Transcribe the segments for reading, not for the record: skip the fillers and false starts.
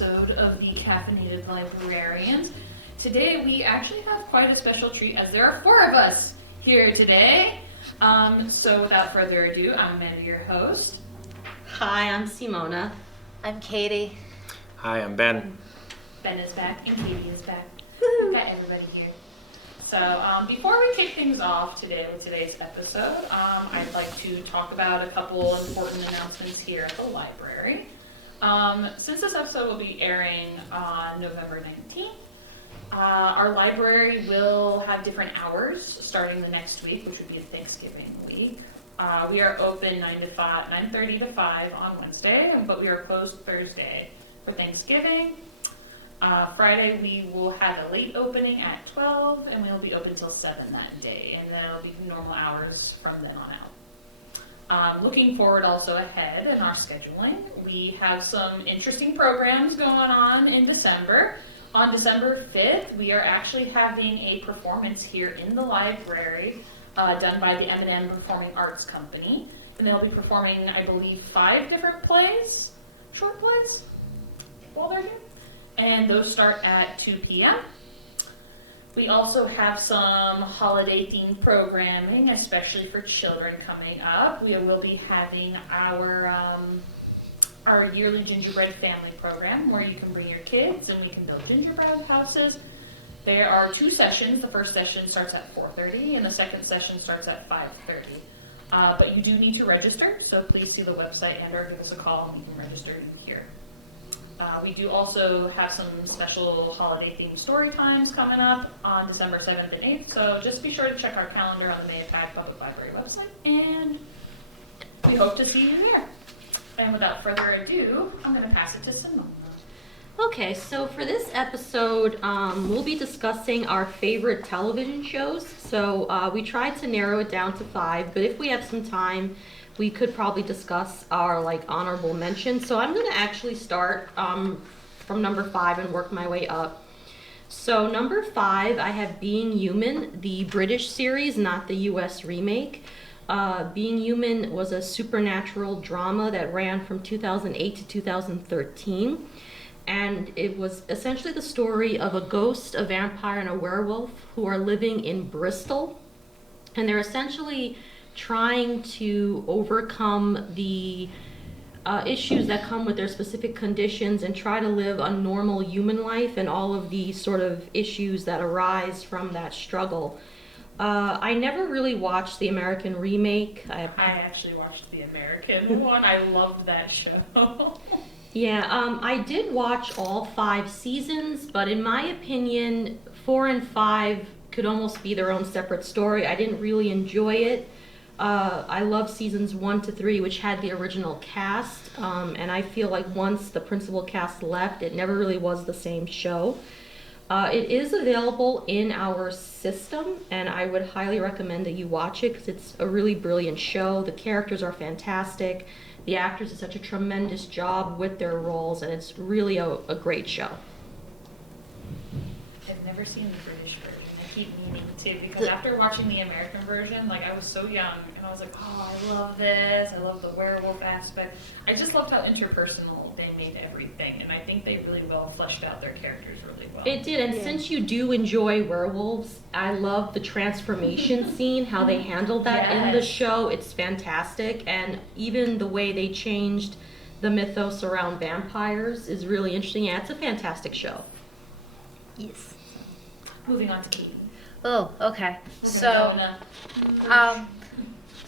episode of the Caffeinated Librarians. Today we actually have quite a special treat as there are 4 of us here today. So without further ado, I'm Amanda, your host. Hi, I'm Simona. I'm Katie. Hi, I'm Ben. Ben is back and Katie is back. We've got everybody here. So before we kick things off today with today's episode, I'd like to talk about a couple important announcements here at the library. Since this episode will be airing on November 19th, our library will have different hours starting the next week, which would be a Thanksgiving week. We are open 9:30 to 5 on Wednesday, but we are closed Thursday for Thanksgiving. Friday we will have a late opening at 12, and we will be open till 7 that day, and then it'll be normal hours from then on out. Looking forward also ahead in our scheduling, we have some interesting programs going on in December. On December 5th, we are actually having a performance here in the library done by the M&M Performing Arts Company, and they'll be performing, I believe, 5 different plays, short plays, while they're here. And those start at 2 p.m. We also have some holiday-themed programming, especially for children, coming up. We will be having our yearly gingerbread family program where you can bring your kids and we can build gingerbread houses. There are 2 sessions. The first session starts at 4:30 and the second session starts at 5:30. But you do need to register, so please see the website and or give us a call and we can register you here. We do also have some special holiday-themed story times coming up on December 7th and 8th, so just be sure to check our calendar on the Mayapag Public Library website, and we hope to see you there. And without further ado, I'm going to pass it to Simona. Okay, so for this episode, we'll be discussing our favorite television shows. So we tried to narrow it down to 5, but if we have some time, we could probably discuss our honorable mentions. So I'm going to actually start from number 5 and work my way up. So number 5, I have Being Human, the British series, not the US remake. Being Human was a supernatural drama that ran from 2008 to 2013. And it was essentially the story of a ghost, a vampire, and a werewolf who are living in Bristol. And they're essentially trying to overcome the issues that come with their specific conditions and try to live a normal human life and all of the sort of issues that arise from that struggle. I never really watched the American remake. I actually watched the American one. I loved that show. Yeah, I did watch all 5 seasons, but in my opinion, 4 and 5 could almost be their own separate story. I didn't really enjoy it. I love seasons 1 to 3, which had the original cast, and I feel like once the principal cast left, it never really was the same show. It is available in our system, and I would highly recommend that you watch it because it's a really brilliant show. The characters are fantastic. The actors did such a tremendous job with their roles, and it's really a great show. I've never seen the British version. I keep meaning to, because after watching the American version, I was so young, and I was like, oh, I love this. I love the werewolf aspect. I just loved how interpersonal they made everything, and I think they really well fleshed out their characters really well. It did, and since you do enjoy werewolves, I love the transformation scene, how they handled that in the show. It's fantastic, and even the way they changed the mythos around vampires is really interesting. Yeah, it's a fantastic show. Yes. Moving on to Katie. Oh, okay. So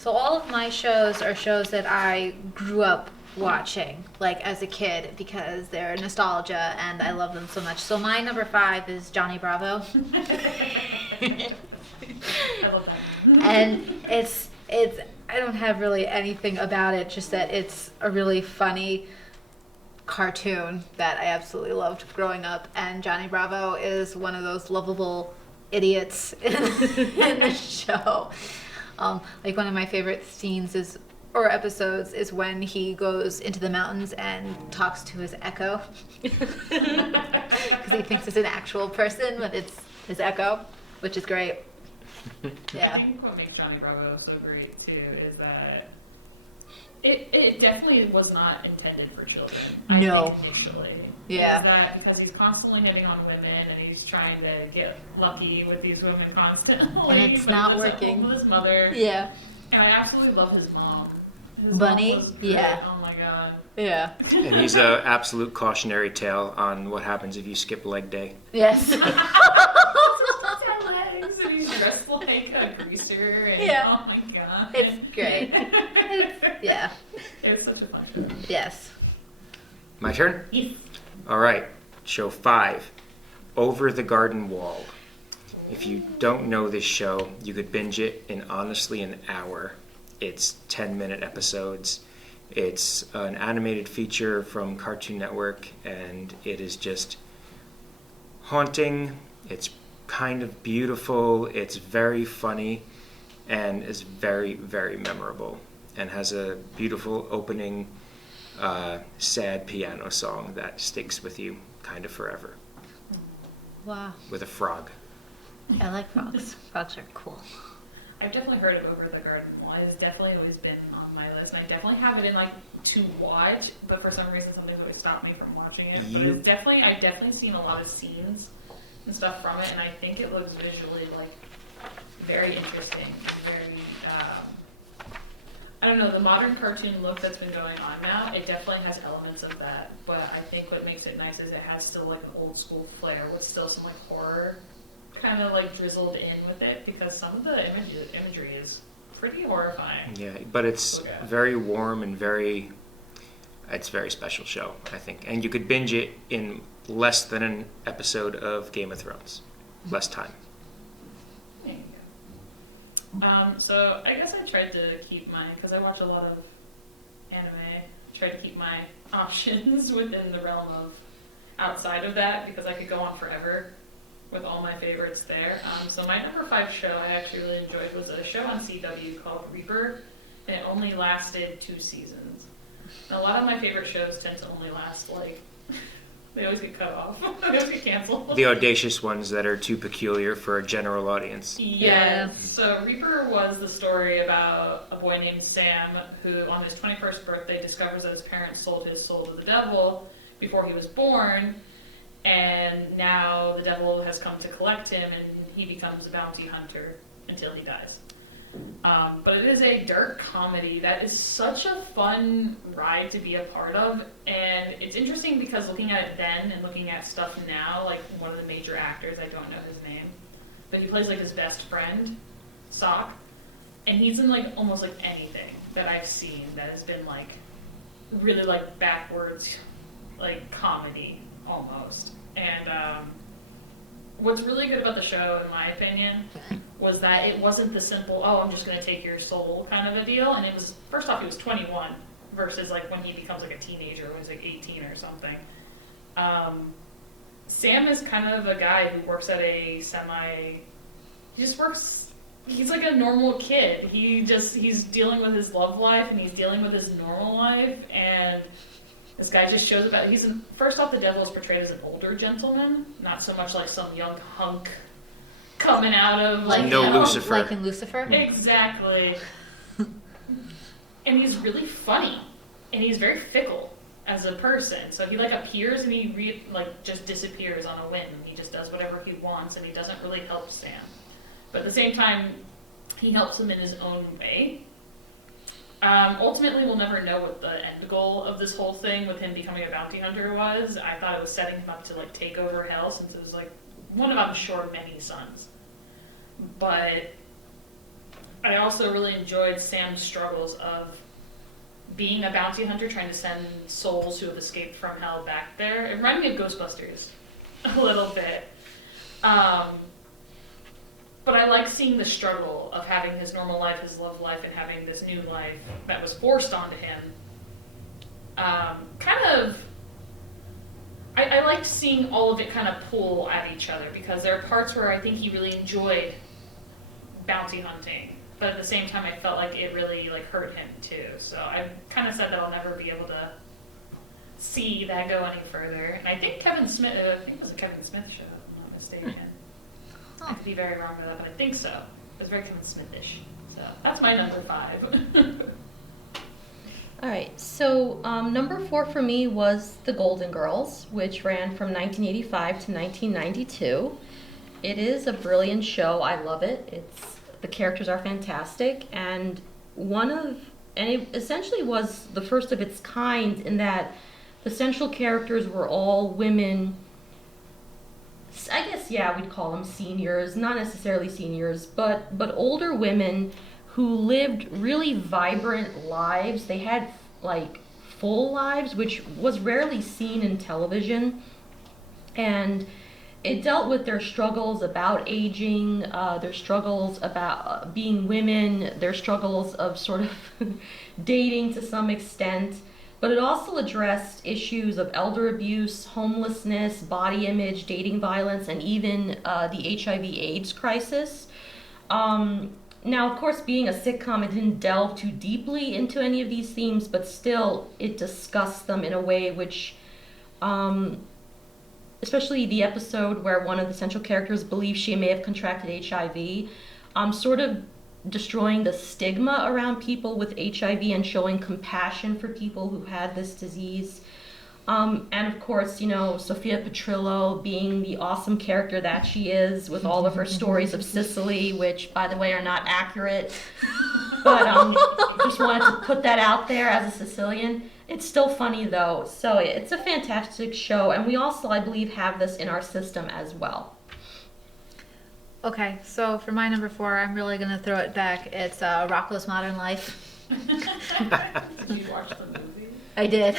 all of my shows are shows that I grew up watching, as a kid, because they're nostalgia and I love them so much. So my number 5 is Johnny Bravo. I love that. And it's I don't have really anything about it, just that it's a really funny cartoon that I absolutely loved growing up, and Johnny Bravo is one of those lovable idiots in the show. One of my favorite scenes episodes is when he goes into the mountains and talks to his echo because he thinks it's an actual person, but it's his echo, which is great. Yeah. I think what makes Johnny Bravo so great too is that It definitely was not intended for children. No. I think initially. Yeah. Because he's constantly hitting on women and he's trying to get lucky with these women constantly. And it's not working. With his mother. Yeah. And I absolutely love his mom. His Bunny? mom was great. Yeah. Oh my god. Yeah. And he's an absolute cautionary tale on what happens if you skip leg day. Yes. Legs, and he's dressed like a greaser. And, Yeah. Oh my god. It's great. Yeah. It was such a fun show. Yes. My turn? Yes. All right. Show 5. Over the Garden Wall. If you don't know this show, you could binge it in honestly an hour. It's 10-minute episodes. It's an animated feature from Cartoon Network, and it is just haunting. It's kind of beautiful. It's very funny, and is very, very memorable, and has a beautiful opening, sad piano song that sticks with you kind of forever, Wow. with a frog. I like frogs. Frogs are cool. I've definitely heard of Over the Garden Wall. It's definitely always been on my list, and I definitely have it in like to watch, but for some reason something's always stopped me from watching it. But it's definitely, I've definitely seen a lot of scenes and stuff from it, and I think it looks visually like very interesting, very. I don't know, the modern cartoon look that's been going on now, it definitely has elements of that, but I think what makes it nice is it has still like an old school flair with still some like horror kind of like drizzled in with it, because some of the imagery is pretty horrifying. Yeah, but it's Okay. very warm and it's a very special show, I think. And you could binge it in less than an episode of Game of Thrones. Less time. There you go. So I guess I tried to keep because I watch a lot of anime, tried to keep my options within the realm of outside of that, because I could go on forever with all my favorites there. So my number 5 show I actually really enjoyed was a show on CW called Reaper, and it only lasted 2 seasons. And a lot of my favorite shows tend to only last like, they always get cut off, they always get canceled. The audacious ones that are too peculiar for a general audience. Yes. So Reaper was the story about a boy named Sam who on his 21st birthday discovers that his parents sold his soul to the devil before he was born, and now the devil has come to collect him and he becomes a bounty hunter until he dies. But it is a dark comedy that is such a fun ride to be a part of, and it's interesting because looking at it then and looking at stuff now, like one of the major actors, I don't know his name, but he plays like his best friend, Sock, and he's in like almost like anything that I've seen that has been like really like backwards like comedy almost. And what's really good about the show, in my opinion, was that it wasn't the simple, oh, I'm just going to take your soul kind of a deal. And it was, first off, he was 21 versus like when he becomes like a teenager when he's like 18 or something. Sam is kind of a guy who works at he just works, he's like a normal kid. He's dealing with his love life and he's dealing with his normal life, and this guy just shows about, first off, the devil is portrayed as an older gentleman, not so much like some young hunk coming out of Like Lucifer. Like in Lucifer? Exactly. And he's really funny, and he's very fickle as a person. So he like appears and he just disappears on a whim. He just does whatever he wants, and he doesn't really help Sam. But at the same time, he helps him in his own way. Ultimately, we'll never know what the end goal of this whole thing with him becoming a bounty hunter was. I thought it was setting him up to like take over hell, since it was like one of, I'm sure, many sons. But I also really enjoyed Sam's struggles of being a bounty hunter, trying to send souls who have escaped from hell back there. It reminded me of Ghostbusters a little bit. But I like seeing the struggle of having his normal life, his love life, and having this new life that was forced onto him. I liked seeing all of it kind of pull at each other, because there are parts where I think he really enjoyed bounty hunting, but at the same time I felt like it really like hurt him too. So I kind of said that I'll never be able to see that go any further. And I think Kevin Smith, I think it was a Kevin Smith show, if I'm not mistaken. I could be very wrong with that, but I think so. It was very Kevin Smith-ish. So that's my number 5. All right, so number 4 for me was The Golden Girls, which ran from 1985 to 1992. It is a brilliant show. I love it. The characters are fantastic, and it essentially was the first of its kind in that the central characters were all women. I guess, yeah, we'd call them seniors, not necessarily seniors, but older women who lived really vibrant lives. They had like full lives, which was rarely seen in television, and it dealt with their struggles about aging, their struggles about being women, their struggles of sort of dating to some extent. But it also addressed issues of elder abuse, homelessness, body image, dating violence, and even the HIV/AIDS crisis. Now, of course, being a sitcom, it didn't delve too deeply into any of these themes, but still, it discussed them in a way which, especially the episode where one of the central characters believes she may have contracted HIV, sort of destroying the stigma around people with HIV and showing compassion for people who had this disease. And of course, Sophia Petrillo being the awesome character that she is with all of her stories of Sicily, which, by the way, are not accurate. But just wanted to put that out there as a Sicilian. It's still funny, though. So it's a fantastic show. And we also, I believe, have this in our system as well. Okay, so for my number 4, I'm really going to throw it back. It's Rocko's Modern Life. Did you watch the movie? I did.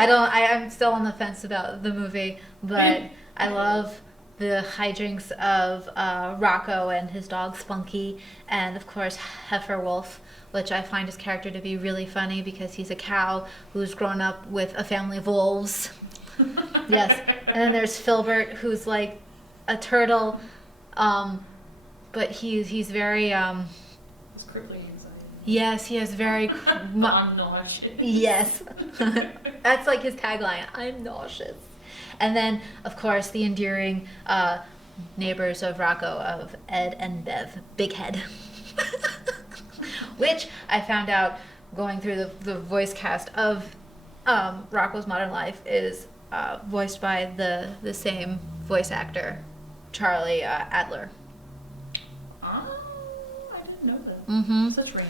I'm still on the fence about the movie, but I love the hijinks of Rocko and his dog Spunky, and of course Heiferwolf, which I find his character to be really funny because he's a cow who's grown up with a family of wolves. Yes. And then there's Filbert, who's like a turtle, but he's very It's crippling anxiety. yes, he has very I'm nauseous. yes. That's like his tagline. I'm nauseous. And then, of course, the endearing neighbors of Rocko of Ed and Bev, Big Head. Which I found out going through the voice cast of Rocko's Modern Life is voiced by the same voice actor, Charlie Adler. Oh, I didn't know that. Mm-hmm. Such range.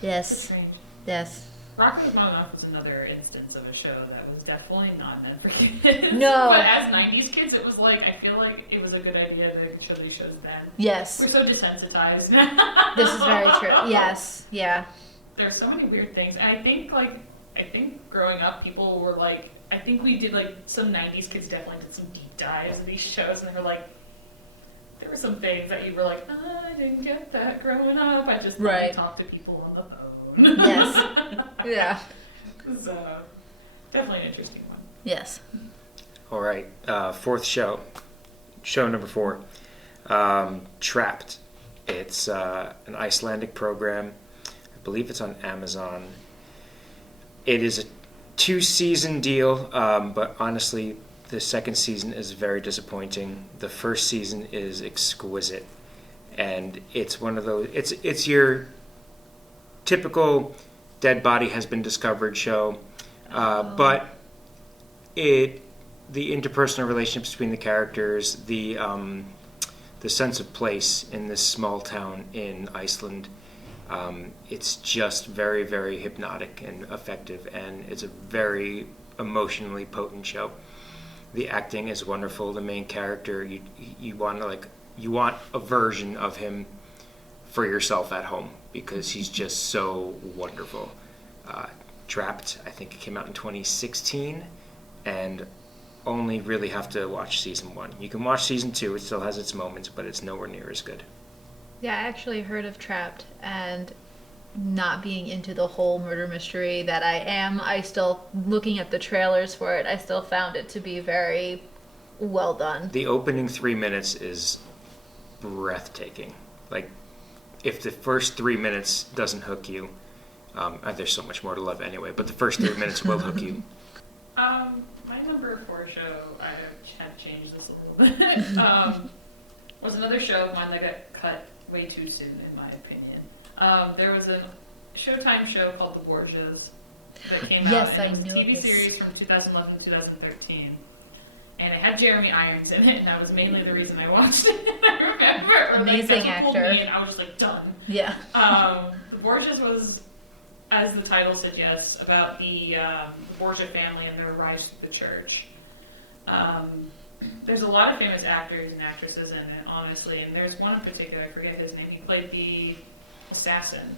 Yes. Such range. Yes. Rocko's Modern was another instance of a show that was definitely not meant for kids. No. But as 90s kids, it was like, I feel like it was a good idea to show these shows then. Yes. We're so desensitized now. This is very true. Yes. Yeah. There's so many weird things. And I think growing up, people were like, I think we did like, some 90s kids definitely did some deep dives of these shows, and they were like, there were some things that you were like, I didn't get that growing up. I just Right. talked to people on the phone. Yes. Yeah. So, definitely an interesting one. Yes. All right, 4th show number 4, Trapped. It's an Icelandic program. I believe it's on Amazon. It is a 2-season deal, but honestly, the 2nd season is very disappointing. The 1st season is exquisite, and it's one of those. It's your typical dead body has been discovered show, but the interpersonal relationships between the characters, the sense of place in this small town in Iceland, it's just very, very hypnotic and effective, and it's a very emotionally potent show. The acting is wonderful. The main character, you want a version of him for yourself at home because he's just so wonderful. Trapped, I think it came out in 2016, and only really have to watch season 1. You can watch season 2, it still has its moments, but it's nowhere near as good. Yeah, I actually heard of Trapped, and not being into the whole murder mystery that I still, looking at the trailers for it, I still found it to be very well done. The opening 3 minutes is breathtaking. Like, if the first 3 minutes doesn't hook you, there's so much more to love anyway, but the first 3 minutes will hook you. My number 4 show, I had changed this a little bit, was another show of mine that got cut way too soon, in my opinion. There was an Showtime show called The Gorges that came Yes, out. I It was a know TV this. series from 2011 to 2013. And it had Jeremy Irons in it, and that was mainly the reason I watched it. I remember. Amazing that's what pulled actor. me in. I was just like, done. Yeah. The Borgias was, as the title suggests, about the Borgia family and their rise to the church. There's a lot of famous actors and actresses in it, honestly, and there's one in particular, I forget his name, he played the assassin,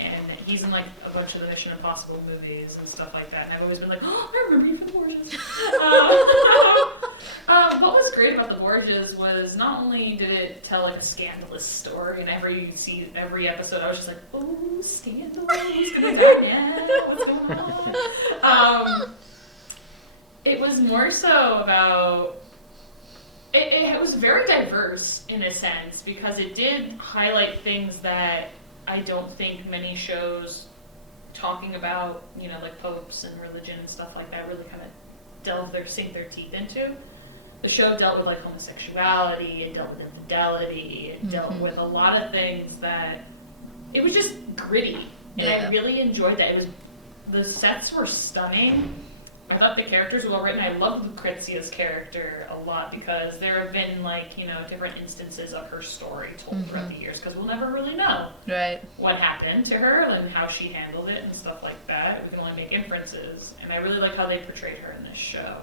and he's in like a bunch of the Mission Impossible movies and stuff like that, and I've always been like, oh, I remember you from the Borgias. What was great about the Borgias was not only did it tell like a scandalous story, and every episode I was just like, oh, scandal, what's going on now? What's going on? It was more so about, it was very diverse in a sense, because it did highlight things that I don't think many shows talking about, like popes and religion and stuff like that really kind of sink their teeth into. The show dealt with like homosexuality, it dealt with infidelity, it dealt with a lot of things that, it was just gritty. And I really enjoyed that. The sets were stunning. I thought the characters were well written. I loved Lucrezia's character a lot, because there have been different instances of her story told throughout the years, because we'll never really know what happened to her and how she handled it and stuff like that. We can only make inferences, and I really like how they portrayed her in this show.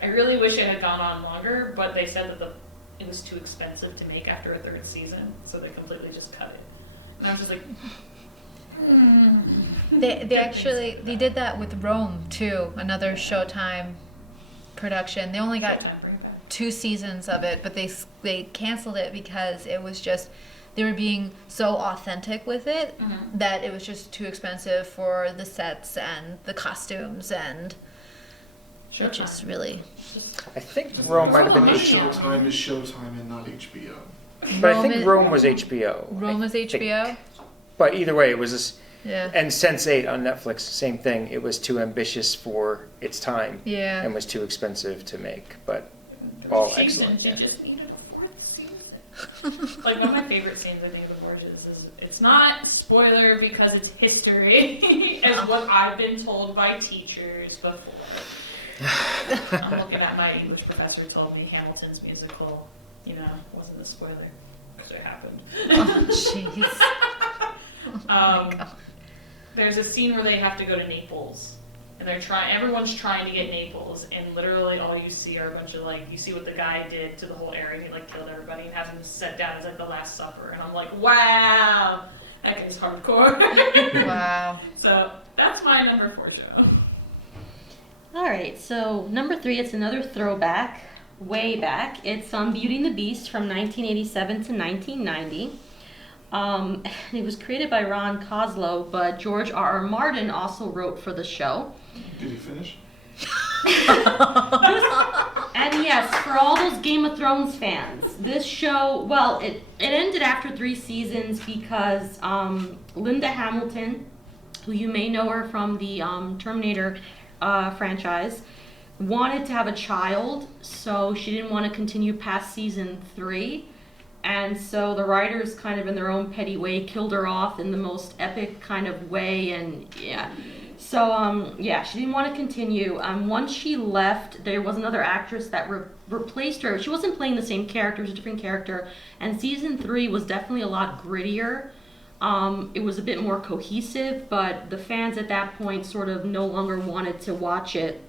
I really wish it had gone on longer, but they said that it was too expensive to make after a third season, so they completely just cut it. And I was just like, They did that with Rome too, another Showtime production. They only got 2 seasons of it, but they canceled it because it was just, they were being so authentic with it that it was just too expensive for the sets and the costumes, and it just really. I think Rome might have been HBO. Showtime is Showtime and not HBO. But I think Rome was HBO. Rome was HBO? But either way, it was this. Yeah. And Sense8 on Netflix, same thing. It was too ambitious for its time. Yeah. And was too expensive to make, but all excellent. You just needed a 4th season. Like, one of my favorite scenes in The Borgias is, it's not spoiler because it's history, as what I've been told by teachers before. I'm looking at my English professor who told me Hamilton's musical, wasn't a spoiler, because it happened. Oh, jeez. There's a scene where they have to go to Naples, and everyone's trying to get Naples, and literally all you see are a bunch of you see what the guy did to the whole area. He killed everybody and has them set down as the Last Supper, and I'm like, wow, that guy's hardcore. Wow. So that's my number 4 show. All right, so number 3, it's another throwback, way back. It's Beauty and the Beast from 1987 to 1990. It was created by Ron Koslow, but George R.R. Martin also wrote for the show. Did he finish? And yes, for all those Game of Thrones fans, this show, it ended after 3 seasons because Linda Hamilton, who you may know her from the Terminator franchise, wanted to have a child, so she didn't want to continue past season 3. And so the writers kind of in their own petty way killed her off in the most epic kind of way, and yeah. So she didn't want to continue. Once she left, there was another actress that replaced her. She wasn't playing the same character, it was a different character. And season 3 was definitely a lot grittier. It was a bit more cohesive, but the fans at that point sort of no longer wanted to watch it.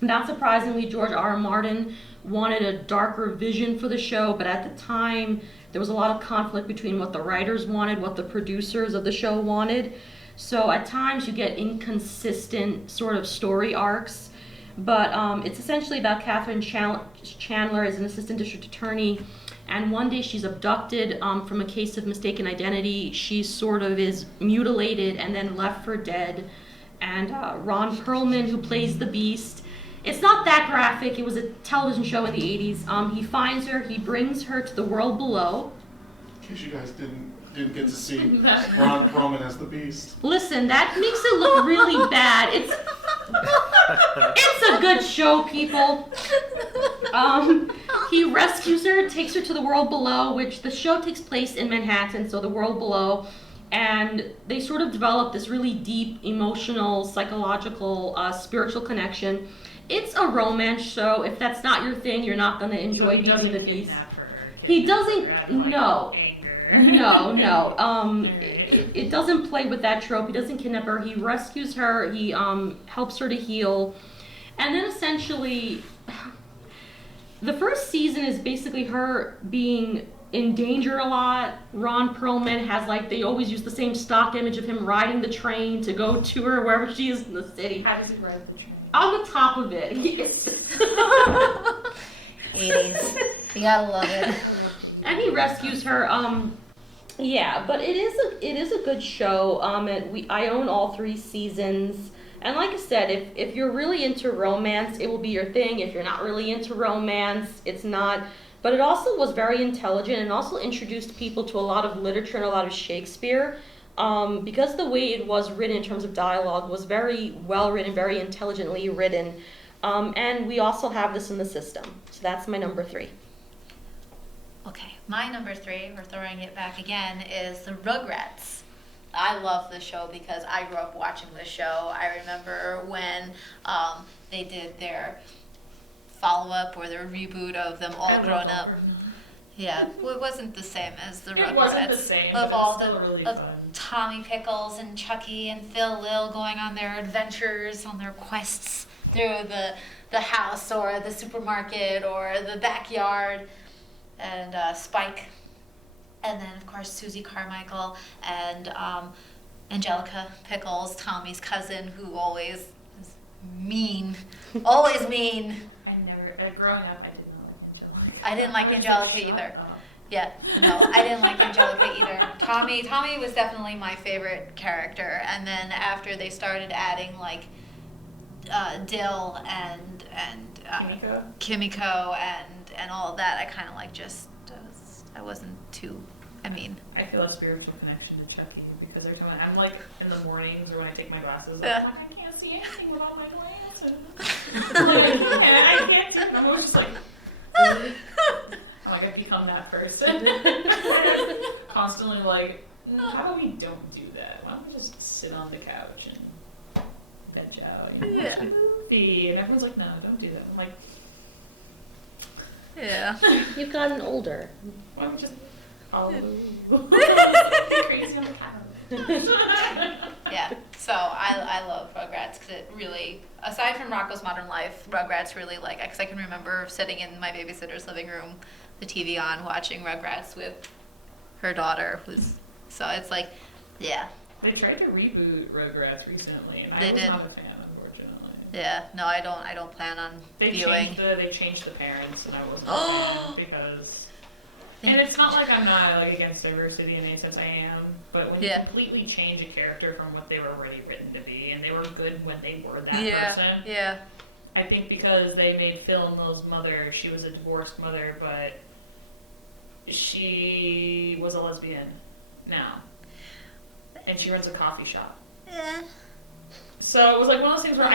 Not surprisingly, George R.R. Martin wanted a darker vision for the show, but at the time there was a lot of conflict between what the writers wanted, what the producers of the show wanted. So at times you get inconsistent sort of story arcs, but it's essentially about Catherine Chandler as an assistant district attorney, and one day she's abducted from a case of mistaken identity. She sort of is mutilated and then left for dead, and Ron Perlman, who plays the Beast, it's not that graphic, it was a television show in the 80s. He finds her, he brings her to the world below. In case you guys didn't get to see Ron Perlman as the Beast. Listen, that makes it look really bad. It's a good show, people. He rescues her, takes her to the world below, which the show takes place in Manhattan, so the world below. And they sort of develop this really deep emotional, psychological, spiritual connection. It's a romance show. If that's not your thing, you're not going to enjoy Beauty and the Beast. He doesn't, no. No. It doesn't play with that trope. He doesn't kidnap her. He rescues her. He helps her to heal. And then essentially, the first season is basically her being in danger a lot. Ron Perlman has, like, they always use the same stock image of him riding the train to go to her wherever she is in the city. How does he ride the train? On the top of it. He is 80s. You gotta love it. And he rescues her. Yeah, but it is a good show. And I own all 3 seasons. And like I said, if you're really into romance, it will be your thing. If you're not really into romance, it's not. But it also was very intelligent and also introduced people to a lot of literature and a lot of Shakespeare. Because the way it was written in terms of dialogue was very well written, very intelligently written. And we also have this in the system. So that's my number 3. Okay, my number 3, we're throwing it back again, is the Rugrats. I love the show because I grew up watching the show. I remember when they did their follow-up or their reboot of them all grown up. Yeah, well, it wasn't the same as the Rugrats. It wasn't the same, of but all it's still the really of fun. Tommy Pickles and Chucky and Phil Lil going on their adventures, on their quests through the house or the supermarket or the backyard, and Spike. And then, of course, Susie Carmichael and Angelica Pickles, Tommy's cousin, who always is mean. Always mean. Growing up, I didn't like Angelica. I didn't like Angelica either. Yeah, no, I didn't like Angelica either. Tommy was definitely my favorite character. And then after they started adding, like, Dill and Kimiko and all of that, I kind of, like, I wasn't too, I feel a spiritual connection to Chucky because every time I'm like in the mornings or when I take my glasses, Yeah. I'm like, I can't see anything without my glasses. I can't do. I'm always just like, really? I'm like, I've become that person. Constantly like, how about we don't do that? Why don't we just sit on the couch and veg out? Yeah. And everyone's like, no, don't do that. I'm like, yeah. You've gotten older. why don't we just crazy on the couch? Yeah, so I love Rugrats because it really, aside from Rocko's Modern Life, Rugrats really because I can remember sitting in my babysitter's living room, the TV on, watching Rugrats with her daughter, so it's like, yeah. They tried to reboot Rugrats recently, and They I was did. not a fan, unfortunately. Yeah, no, I don't plan on They viewing. changed the parents, and I wasn't a fan because. And it's not like I'm not against diversity in any sense. I am, but when you completely change a character from what they were already written to be, and they were good when they were that person. Yeah. I think because they made Phil and Lil's mother, she was a divorced mother, but she was a lesbian now, and she runs a coffee shop. Yeah. So it was like one of those things where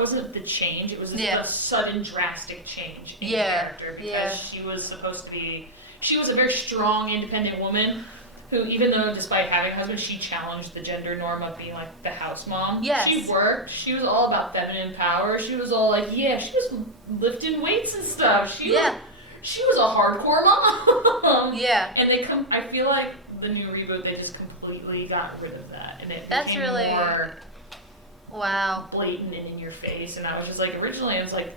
wasn't the change, it was just a sudden drastic change in character because she was supposed to be, she was a very strong, independent woman who, even though despite having a husband, she challenged the gender norm of being like the house mom. Yes. She worked, she was all about feminine power, she was all like, she was lifting weights and stuff. She was a hardcore mom. Yeah. And I feel like the new reboot, they just completely got rid of that. And it That's became really more blatant and in your face, and I was just like, originally I was like,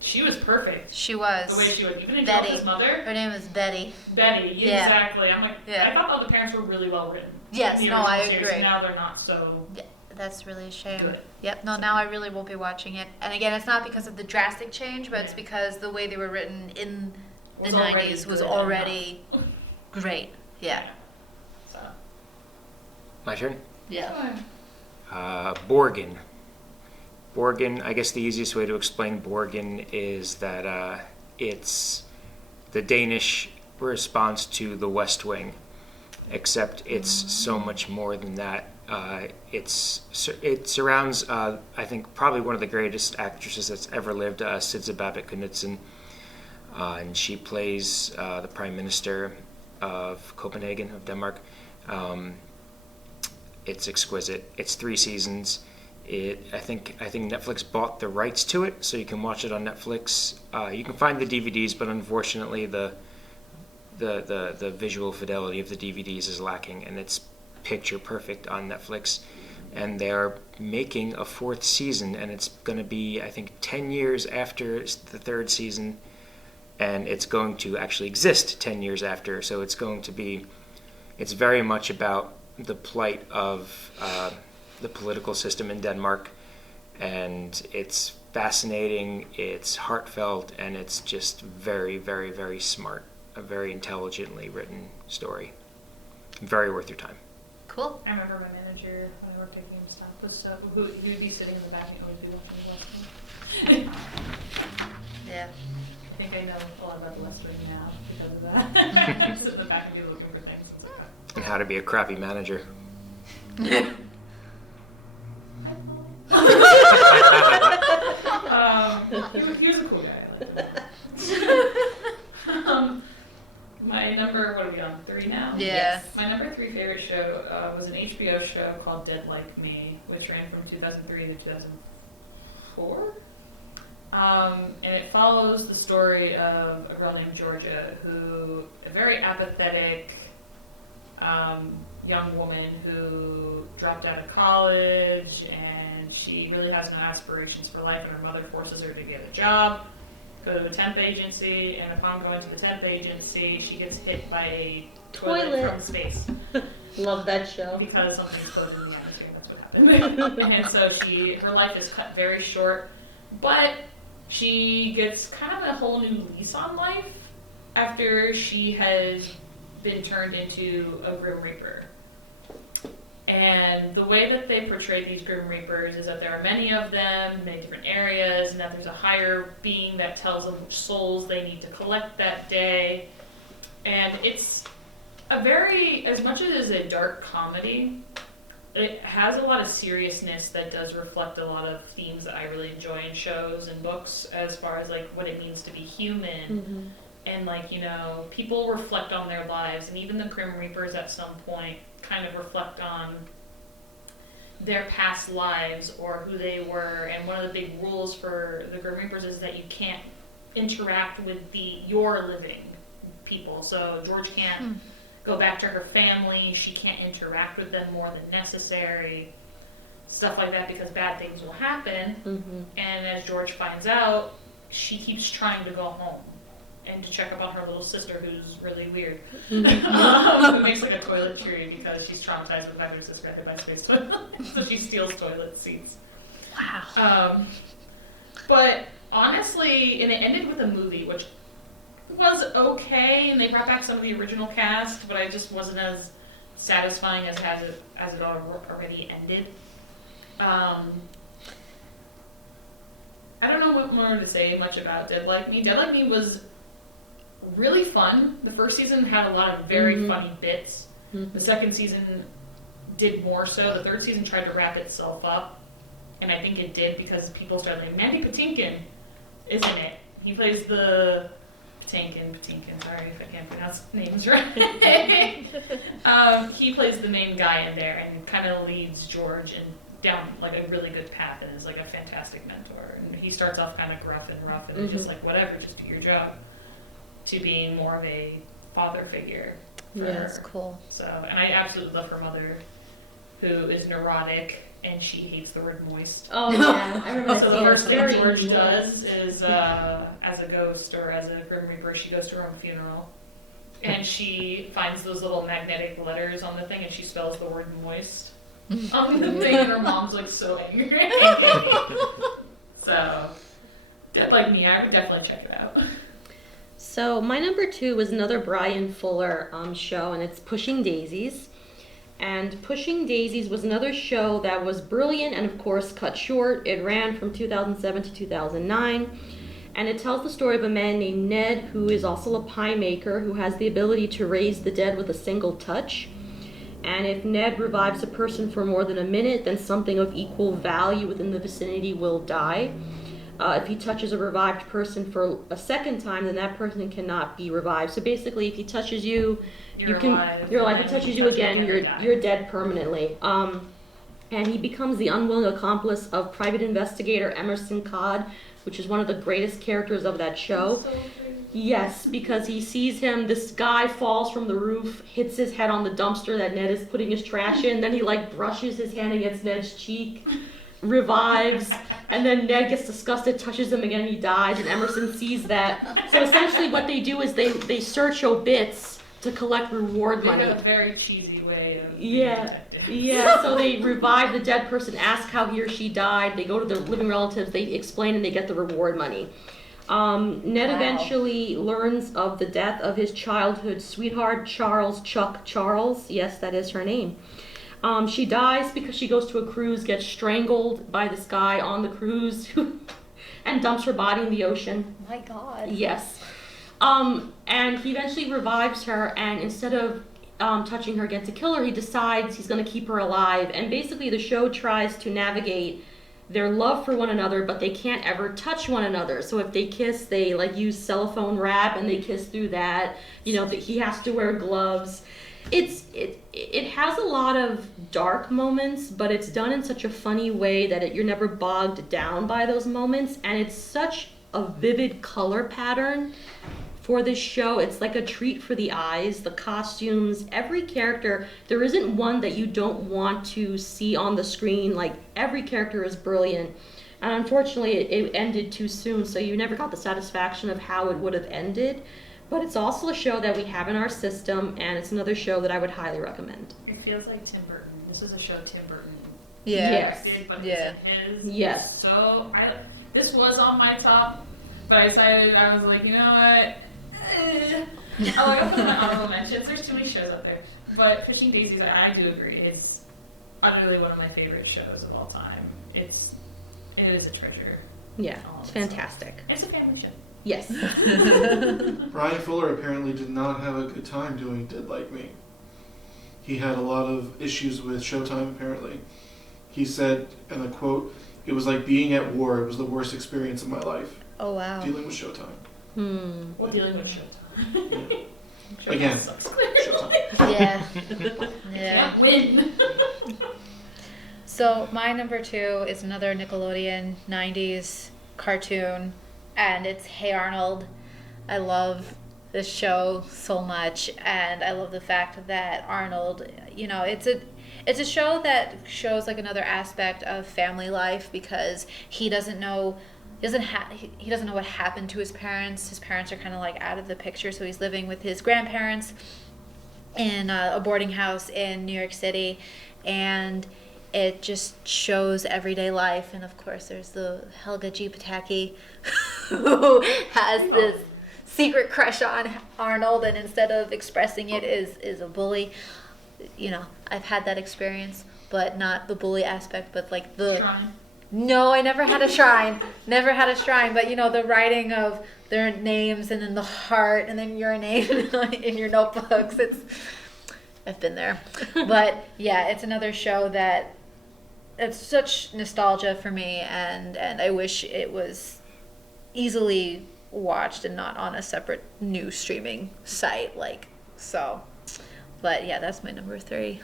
she was perfect. She was. The way she would, even Betty. Angelica's mother. Her name is Betty. Yeah. Exactly. I'm like, I thought all the parents were really well written. Yes, in the no, I original series, agree. and now they're not so. Yeah, that's really a shame. Good. Yep, no, now I really will be watching it. And again, it's not because of the drastic change, but it's because the way they were written in the 90s was already great. Yeah. So. My turn? Yeah. Borgen. Borgen, I guess the easiest way to explain Borgen is that it's the Danish response to The West Wing, except it's so much more than that. It surrounds, I think, probably one of the greatest actresses that's ever lived, Sidse Babett Knudsen, and she plays the Prime Minister of Copenhagen, of Denmark. It's exquisite. It's 3 seasons. I think Netflix bought the rights to it, so you can watch it on Netflix. You can find the DVDs, but unfortunately the visual fidelity of the DVDs is lacking, and it's picture perfect on Netflix. And they're making a 4th season, and it's going to be, I think, 10 years after the 3rd season, and it's going to actually exist 10 years after. So it's very much about the plight of the political system in Denmark, and it's fascinating, it's heartfelt, and it's just very, very, very smart. A very intelligently written story. Very worth your time. Cool. I remember my manager when I worked at GameStop was who'd be sitting in the back and always be watching the West Wing. Yeah. I think I know a lot about the West Wing now because of that. I sit in the back and be looking for things and stuff like that. And how to be a crappy manager. He was a cool guy. My number, what are we on, 3 now? Yeah. My number 3 favorite show was an HBO show called Dead Like Me, which ran from 2003 to 2004. And it follows the story of a girl named Georgia, who, a very apathetic young woman who dropped out of college, and she really has no aspirations for life, and her mother forces her to get a job, go to a temp agency, and upon going to the temp agency, she gets hit by a toilet from space. Love that show. Because something exploded in the atmosphere, that's what happened. And so her life is cut very short, but she gets kind of a whole new lease on life after she has been turned into a Grim Reaper. And the way that they portray these Grim Reapers is that there are many of them, many different areas, and that there's a higher being that tells them which souls they need to collect that day. And it's a very, as much as it is a dark comedy, it has a lot of seriousness that does reflect a lot of themes that I really enjoy in shows and books, as far as like what it means to be human. Mm-hmm. And like, you know, people reflect on their lives, and even the Grim Reapers at some point kind of reflect on their past lives or who they were. And one of the big rules for the Grim Reapers is that you can't interact with your living people. So George can't go back to her family, she can't interact with them more than necessary, stuff like that, because bad things will happen. Mm-hmm. And as George finds out, she keeps trying to go home and to check up on her little sister, who's really weird, who makes like a toiletry because she's traumatized with the fact that her sister got hit by a space toilet. So she steals toilet seats. Wow. But honestly, and it ended with a movie, which was okay, and they brought back some of the original cast, but I just wasn't as satisfying as it already ended. I don't know what more to say much about Dead Like Me. Dead Like Me was really fun. The first season had a lot of very funny bits. The second season did more so. The third season tried to wrap itself up, and I think it did because people started like, Mandy Patinkin is in it. He plays the Patinkin, sorry if I can't pronounce names right. He plays the main guy in there and kind of leads George and down like a really good path, and is like a fantastic mentor. And he starts off kind of gruff and rough and just like, whatever, just do your job, to being more of a father figure for Yeah, her. That's cool. So, and I absolutely love her mother, who is neurotic, and she hates the word moist. Oh yeah, I remember So that the first scene. thing Very George annoying. does is, as a ghost or as a Grim Reaper, she goes to her own funeral, and she finds those little magnetic letters on the thing, and she spells the word moist on the thing, and her mom's like so angry. So, Dead Like Me, I would definitely check it out. So my number 2 was another Brian Fuller show, and it's Pushing Daisies. And Pushing Daisies was another show that was brilliant and of course cut short. It ran from 2007 to 2009, and it tells the story of a man named Ned, who is also a pie maker, who has the ability to raise the dead with a single touch. And if Ned revives a person for more than a minute, then something of equal value within the vicinity will die. If he touches a revived person for a second time, then that person cannot be revived. So basically, if he touches you, you're alive. If he touches you again, you're dead permanently. And he becomes the unwilling accomplice of private investigator Emerson Codd, which is one of the greatest characters of that show. So Yes, because he sees him, this guy falls from the roof, hits his head on the dumpster that Ned is putting his trash in, then he like brushes his hand against Ned's cheek, revives, and then Ned gets disgusted, touches him again, and he dies, and Emerson sees that. So essentially what they do is they search obits to collect reward money. They have a very cheesy way of Yeah, so they revive the dead person, ask how he or she died, they go to their living relatives, they explain, and they get the reward money. Ned eventually learns of the death of his childhood sweetheart, Chuck Charles. Yes, that is her name. She dies because she goes to a cruise, gets strangled by this guy on the cruise, and dumps her body in the ocean. My God. Yes. And he eventually revives her, and instead of touching her again to kill her, he decides he's going to keep her alive. And basically the show tries to navigate their love for one another, but they can't ever touch one another. So if they kiss, they like use cellophane wrap and they kiss through that. You know, that he has to wear gloves. It has a lot of dark moments, but it's done in such a funny way that you're never bogged down by those moments, and it's such a vivid color pattern for this show. It's like a treat for the eyes. The costumes, every character, there isn't one that you don't want to see on the screen. Like, every character is brilliant. And unfortunately, it ended too soon, so you never got the satisfaction of how it would have ended. But it's also a show that we have in our system, and it's another show that I would highly recommend. It feels like Tim Burton. This is a show Tim Burton Yes. but Yeah. it's his. Yes. So this was on my top, but I decided, I was like, you know what? I'll put my honorable mentions. There's too many shows up there. But Fishing Daisies, I do agree, is utterly one of my favorite shows of all time. It is a treasure. Yeah, it's fantastic. It's a family show. Yes. Brian Fuller apparently did not have a good time doing Dead Like Me. He had a lot of issues with Showtime, apparently. He said, and I quote, "It was like being at war. It was the worst experience of my life." Oh, wow. Dealing with Showtime. Well, dealing with Showtime. Yeah. Again, Sucks. Showtime. Yeah. Can't win. So my number 2 is another Nickelodeon 90s cartoon, and it's Hey Arnold. I love this show so much, and I love the fact that Arnold, you know, it's a show that shows like another aspect of family life, because he doesn't know he doesn't know what happened to his parents. His parents are kind of like out of the picture, so he's living with his grandparents in a boarding house in New York City, and it just shows everyday life. And of course there's the Helga G. Pataki who has this secret crush on Arnold, and instead of expressing it is a bully. You know, I've had that experience, but not the bully aspect, but like the Shrine. No, I never had a shrine. Never had a shrine. But, you know, the writing of their names and then the heart and then your name in your notebooks. I've been there. But, yeah, it's another show that it's such nostalgia for me. And I wish it was easily watched and not on a separate new streaming site. But, yeah, that's my number 3.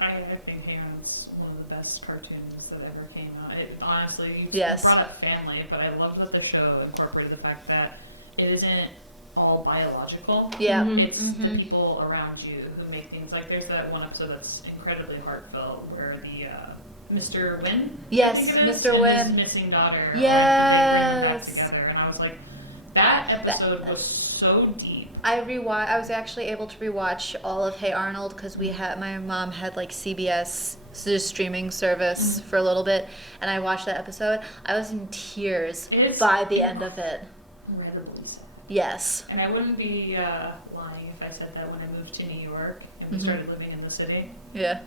I think Hey Arnold's one of the best cartoons that ever came out. Honestly, you Yes. brought up family, but I love that the show incorporated the fact that it isn't all biological. Yeah. It's the people around you who make things. Like, there's that one episode that's incredibly heartfelt where the Mr. Wynn, Yes, I think it is, Mr. and Wynn. his missing daughter, they bring Yes. them back together, and I was like, that episode was so deep. I was actually able to rewatch all of Hey Arnold because my mom had like CBS streaming service for a little bit, and I watched that episode. I was in tears by the end of it. Incredibly sad. Yes. And I wouldn't be lying if I said that when I moved to New York and we started living in the city, Yeah.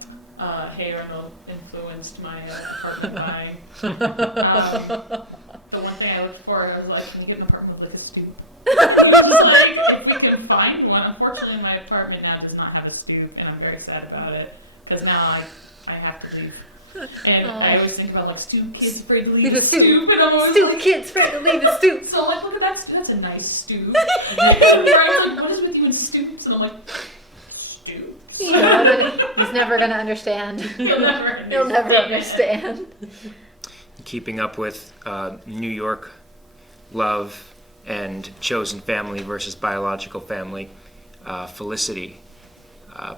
Hey Arnold influenced my apartment buying. The one thing I looked for, I was like, can you get an apartment with like a stoop? Like, if we can find one. Unfortunately, my apartment now does not have a stoop, and I'm very sad about it because now I have to leave And I always think about like stoop kids afraid to leave Leave a a stoop. stoop, and I'm always Stoop like, kids afraid to leave a stoop. so I'm like, look at that, that's a nice stoop. And Brian's like, what is with you and stoops? And I'm like, stoops. He's never gonna understand. He'll never He'll never understand. Keeping up with New York, Love, and Chosen Family versus Biological Family, Felicity,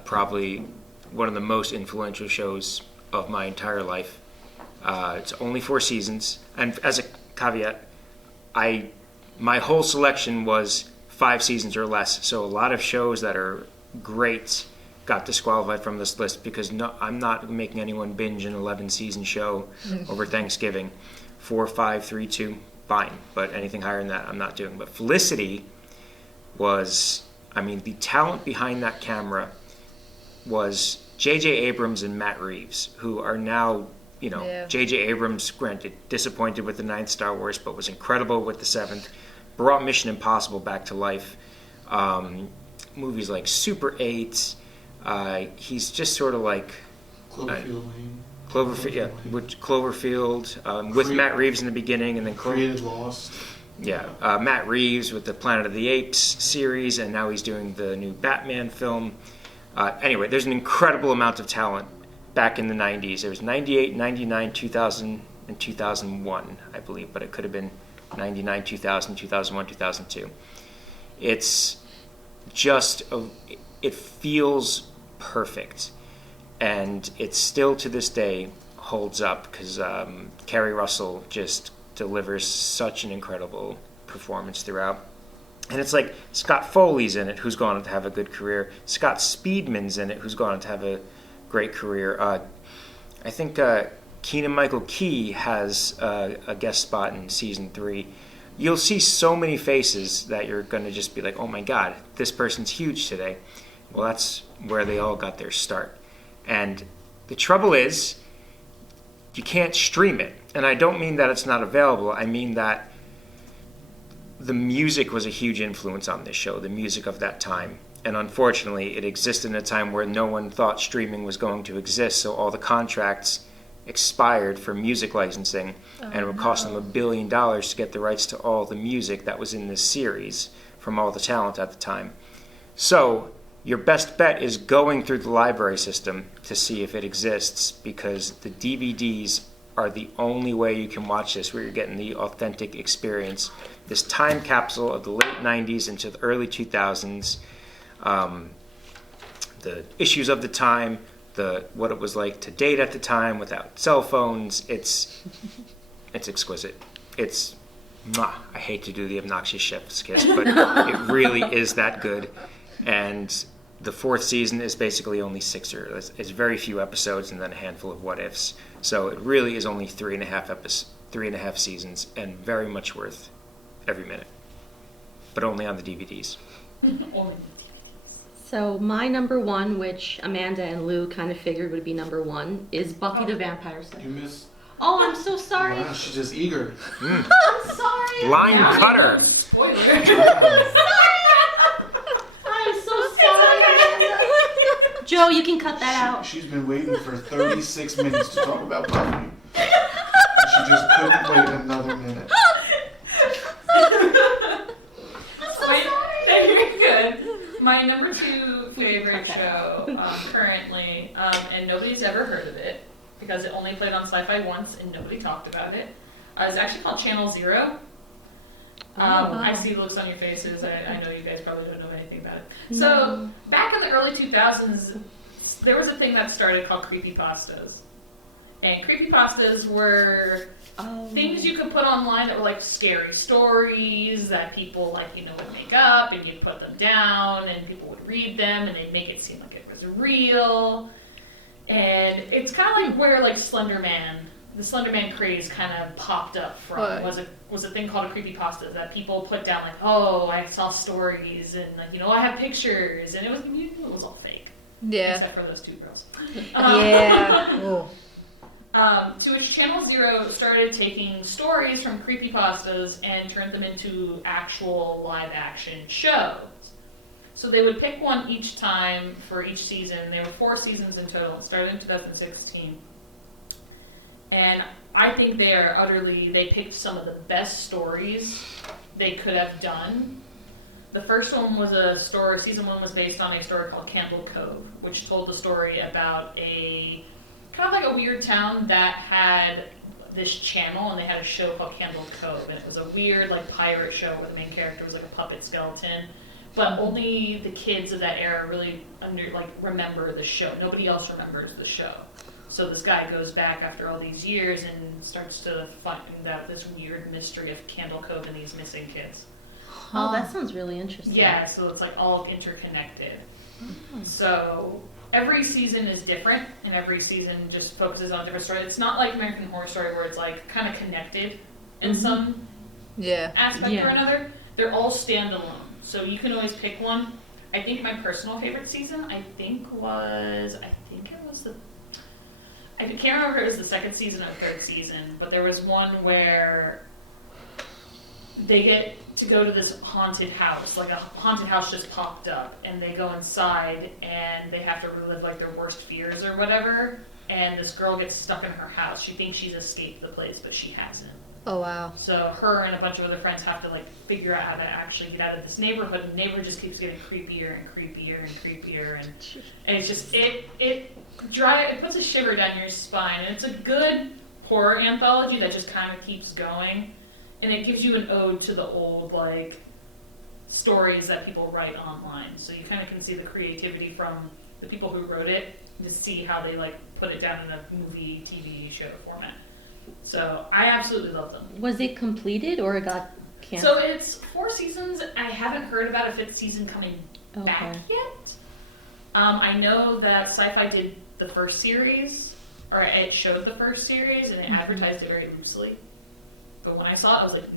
probably one of the most influential shows of my entire life. It's only 4 seasons, and as a caveat, my whole selection was 5 seasons or less. So a lot of shows that are great got disqualified from this list because I'm not making anyone binge an 11-season show over Thanksgiving. 4, 5, 3, 2, fine. But anything higher than that, I'm not doing. But Felicity was, the talent behind that camera was J.J. Abrams and Matt Reeves, who are now, J.J. Abrams, granted, disappointed with the 9th Star Wars, but was incredible with the 7th, brought Mission Impossible back to life. Movies like Super 8, he's just sort of like Cloverfield Lane. Cloverfield, with Matt Reeves in the beginning, and then created Lost. Yeah, Matt Reeves with the Planet of the Apes series, and now he's doing the new Batman film. Anyway, there's an incredible amount of talent back in the 90s. There was 98, 99, 2000, and 2001, I believe, but it could have been 99, 2000, 2001, 2002. It's just, it feels perfect. And it still, to this day, holds up because Kerry Russell just delivers such an incredible performance throughout. And it's like Scott Foley's in it, who's gone on to have a good career. Scott Speedman's in it, who's gone on to have a great career. I think Keegan-Michael Key has a guest spot in season 3. You'll see so many faces that you're going to just be like, oh my God, this person's huge today. Well, that's where they all got their start. And the trouble is, you can't stream it. And I don't mean that it's not available. I mean that the music was a huge influence on this show, the music of that time. And unfortunately, it existed in a time where no one thought streaming was going to exist, so all the contracts expired for music licensing, and it would cost them $1 billion to get the rights to all the music that was in this series from all the talent at the time. So your best bet is going through the library system to see if it exists, because the DVDs are the only way you can watch this, where you're getting the authentic experience. This time capsule of the late 90s into the early 2000s, the issues of the time, what it was like to date at the time without cell phones. It's exquisite. I hate to do the obnoxious chef's kiss, but it really is that good. And the 4th season is basically only 6 or it's very few episodes and then a handful of what ifs. So it really is only 3.5 seasons, and very much worth every minute, but only on the DVDs. So my number 1, which Amanda and Lou kind of figured would be number 1, is Buffy the Vampire Slayer. You missed. Oh, I'm so sorry. Wow, she's just eager. I'm sorry. Line cutter. Spoiler. I'm sorry. I'm so sorry. Joe, you can cut that out. She's been waiting for 36 minutes to talk about Buffy. She just couldn't wait another minute. Wait, good. My number 2 favorite show currently, and nobody's ever heard of it because it only played on Sci-Fi once and nobody talked about it, is actually called Channel Zero. I see looks on your faces. I know you guys probably don't know anything about it. No. So back in the early 2000s, there was a thing that started called creepypastas. And creepypastas were things you could put online that were like scary stories that people would make up, and you'd put them down and people would read them and they'd make it seem like it was real. And it's kind of like where like the Slender Man craze kind of popped up from. What? Was a thing called a creepypasta that people put down like, oh, I saw stories and I have pictures, and it was all fake. Yeah. Except for those 2 girls. Yeah. Ooh. To which Channel Zero started taking stories from creepypastas and turned them into actual live-action shows. So they would pick one each time for each season. There were 4 seasons in total. It started in 2016. And I think they picked some of the best stories they could have done. The first one was season 1 was based on a story called Candle Cove, which told the story about a kind of like a weird town that had this channel, and they had a show called Candle Cove, and it was a weird like pirate show where the main character was like a puppet skeleton, but only the kids of that era really remember the show. Nobody else remembers the show. So this guy goes back after all these years and starts to find out this weird mystery of Candle Cove and these missing kids. Oh, that sounds really interesting. Yeah, so it's like all interconnected. So every season is different, and every season just focuses on a different story. It's not like American Horror Story where it's like kind of connected in some aspect or another. They're all standalone, so you can always pick one. I think my personal favorite season, I can't remember if it was the second season or third season, but there was one where they get to go to this haunted house, like a haunted house just popped up, and they go inside and they have to relive like their worst fears or whatever, and this girl gets stuck in her house. She thinks she's escaped the place, but she hasn't. Oh, wow. So her and a bunch of other friends have to like figure out how to actually get out of this neighborhood, and the neighborhood just keeps getting creepier and creepier and creepier, and it's just it puts a shiver down your spine, and it's a good horror anthology that just kind of keeps going. And it gives you an ode to the old, like, stories that people write online. So you kind of can see the creativity from the people who wrote it to see how they, like, put it down in a movie, TV show format. So I absolutely love them. Was it completed or it got canceled? So it's 4 seasons. I haven't heard about a 5th season coming back yet. I know that Sci-Fi did the first series, or it showed the first series, and it advertised it very loosely. But when I saw it, I was like,